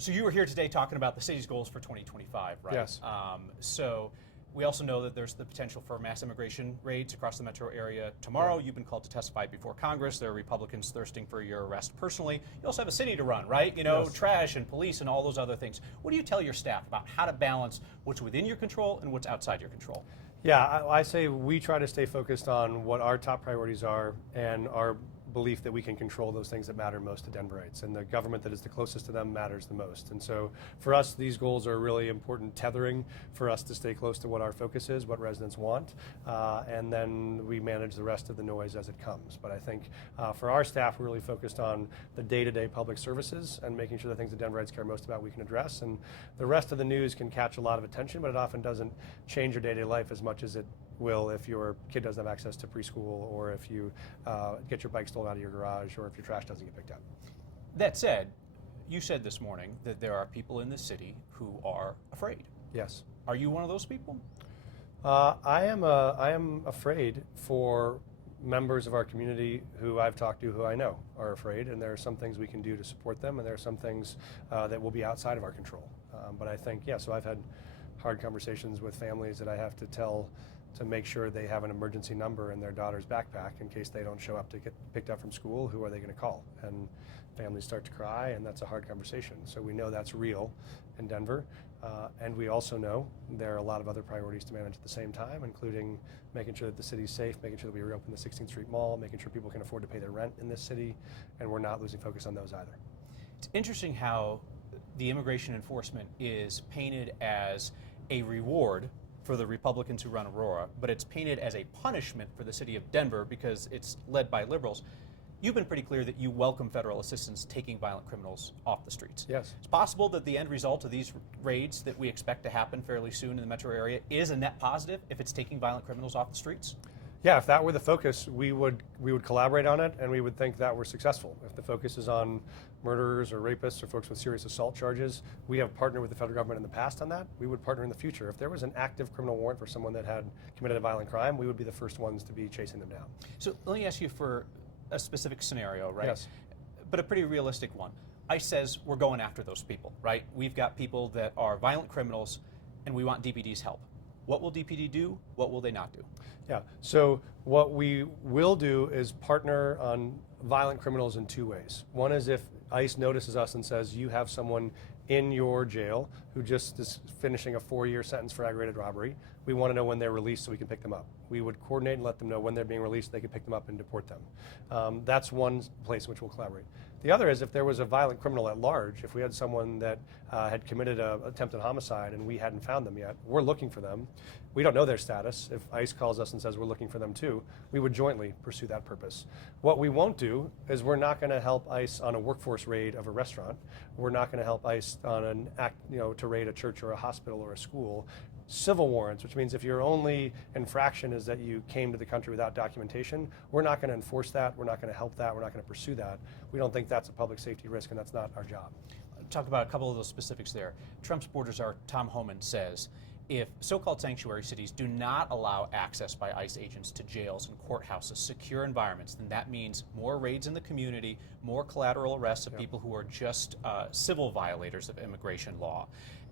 So you were here today talking about the city's goals for 2025, right? Yes. So we also know that there's the potential for mass immigration raids across the metro area tomorrow. You've been called to testify before Congress. There are Republicans thirsting for your arrest personally. You also have a city to run, right? You know, Yes. trash and police and all those other things. What do you tell your staff about how to balance what's within your control and what's outside your control? Yeah, I say we try to stay focused on what our top priorities are and our belief that we can control those things that matter most to Denverites, and the government that is the closest to them matters the most. And so for us, these goals are really important tethering for us to stay close to what our focus is, what residents want, and then we manage the rest of the noise as it comes. But I think for our staff, we're really focused on the day-to-day public services and making sure the things that Denverites care most about we can address. And the rest of the news can catch a lot of attention, but it often doesn't change your day-to-day life as much as it will if your kid doesn't have access to preschool, or if you get your bike stolen out of your garage, or if your trash doesn't get picked up. That said, you said this morning that there are people in the city who are afraid. Yes. Are you one of those people? I am afraid for members of our community who I've talked to who I know are afraid, and there are some things we can do to support them, and there are some things that will be outside of our control. But I think, so I've had hard conversations with families that I have to tell to make sure they have an emergency number in their daughter's backpack in case they don't show up to get picked up from school. Who are they going to call? And families start to cry, and that's a hard conversation. So we know that's real in Denver, and we also know there are a lot of other priorities to manage at the same time, including making sure that the city's safe, making sure that we reopen the 16th Street Mall, making sure people can afford to pay their rent in this city, and we're not losing focus on those either. It's interesting how the immigration enforcement is painted as a reward for the Republicans who run Aurora, but it's painted as a punishment for the city of Denver because it's led by liberals. You've been pretty clear that you welcome federal assistance taking violent criminals off the streets. Yes. It's possible that the end result of these raids that we expect to happen fairly soon in the metro area is a net positive if it's taking violent criminals off the streets? Yeah, if that were the focus, we would collaborate on it, and we would think that we're successful. If the focus is on murderers or rapists or folks with serious assault charges, we have partnered with the federal government in the past on that. We would partner in the future. If there was an active criminal warrant for someone that had committed a violent crime, we would be the first ones to be chasing them down. So let me ask you for a specific scenario, right? Yes. But a pretty realistic one. ICE says we're going after those people, right? We've got people that are violent criminals, and we want DPD's help. What will DPD do? What will they not do? Yeah, so what we will do is partner on violent criminals in two ways. One is if ICE notices us and says you have someone in your jail who just is finishing a 4-year sentence for aggravated robbery, we want to know when they're released so we can pick them up. We would coordinate and let them know when they're being released, they can pick them up and deport them. That's one place in which we'll collaborate. The other is if there was a violent criminal at large, if we had someone that had committed an attempted homicide and we hadn't found them yet, we're looking for them. We don't know their status. If ICE calls us and says we're looking for them too, we would jointly pursue that purpose. What we won't do is we're not going to help ICE on a workforce raid of a restaurant. We're not going to help ICE on an act, to raid a church or a hospital or a school. Civil warrants, which means if your only infraction is that you came to the country without documentation, we're not going to enforce that, we're not going to help that, we're not going to pursue that. We don't think that's a public safety risk, and that's not our job. Talk about a couple of those specifics there. Trump's border czar Tom Homan says if so-called sanctuary cities do not allow access by ICE agents to jails and courthouses, secure environments, then that means more raids in the community, more collateral arrests of people who are just civil violators of immigration law.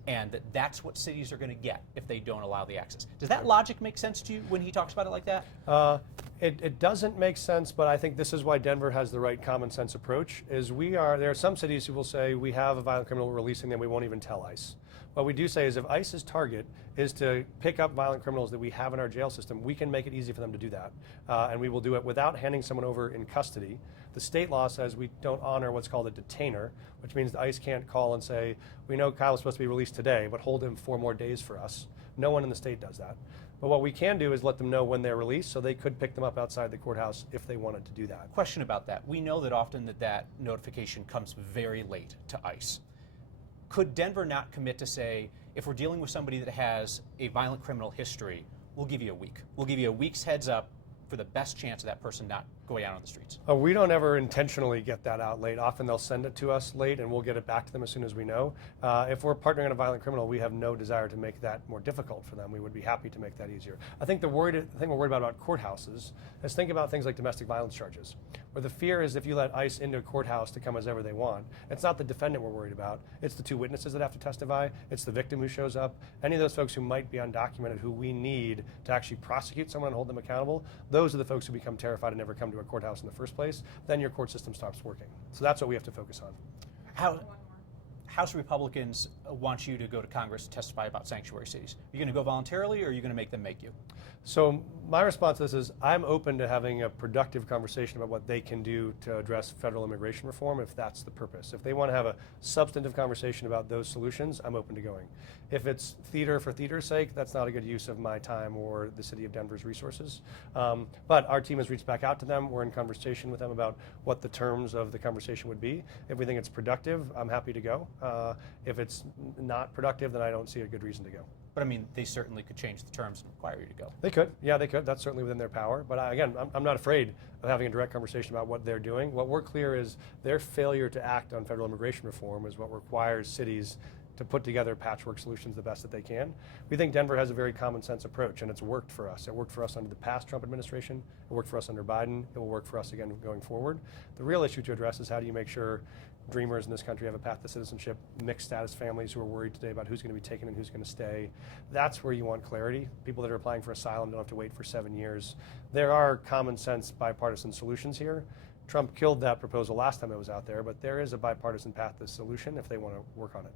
And that's what cities are going to get if they don't allow the access. Does that logic make sense to you when he talks about it like that? It doesn't make sense, but I think this is why Denver has the right common sense approach. There are some cities who will say we have a violent criminal, we're releasing them, we won't even tell ICE. What we do say is if ICE's target is to pick up violent criminals that we have in our jail system, we can make it easy for them to do that. And we will do it without handing someone over in custody. The state law says we don't honor what's called a detainer, which means the ICE can't call and say, we know Kyle was supposed to be released today, but hold him 4 more days for us. No one in the state does that. But what we can do is let them know when they're released, so they could pick them up outside the courthouse if they wanted to do that. Question about that. We know that often that notification comes very late to ICE. Could Denver not commit to say, if we're dealing with somebody that has a violent criminal history, we'll give you a week. We'll give you a week's heads up for the best chance of that person not going out on the streets? We don't ever intentionally get that out late. Often they'll send it to us late and we'll get it back to them as soon as we know. If we're partnering on a violent criminal, we have no desire to make that more difficult for them. We would be happy to make that easier. I think the thing we're worried about courthouses is think about things like domestic violence charges, where the fear is if you let ICE into a courthouse to come as ever they want, it's not the defendant we're worried about. It's the two witnesses that have to testify. It's the victim who shows up. Any of those folks who might be undocumented who we need to actually prosecute someone and hold them accountable, those are the folks who become terrified and never come to a courthouse in the first place. Then your court system stops working. So that's what we have to focus on. House Republicans want you to go to Congress to testify about sanctuary cities. Are you going to go voluntarily, or are you going to make them make you? So my response to this is I'm open to having a productive conversation about what they can do to address federal immigration reform if that's the purpose. If they want to have a substantive conversation about those solutions, I'm open to going. If it's theater for theater's sake, that's not a good use of my time or the city of Denver's resources. But our team has reached back out to them. We're in conversation with them about what the terms of the conversation would be. If we think it's productive, I'm happy to go. If it's not productive, then I don't see a good reason to go. But I mean, they certainly could change the terms and require you to go. They could. Yeah, they could. That's certainly within their power. But again, I'm not afraid of having a direct conversation about what they're doing. What we're clear is their failure to act on federal immigration reform is what requires cities to put together patchwork solutions the best that they can. We think Denver has a very common sense approach, and it's worked for us. It worked for us under the past Trump administration. It worked for us under Biden. It will work for us again going forward. The real issue to address is how do you make sure dreamers in this country have a path to citizenship, mixed status families who are worried today about who's going to be taken and who's going to stay. That's where you want clarity. People that are applying for asylum don't have to wait for 7 years. There are common sense bipartisan solutions here. Trump killed that proposal last time it was out there, but there is a bipartisan path to solution if they want to work on it.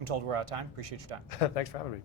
I'm told we're out of time. Appreciate your time. Thanks for having me.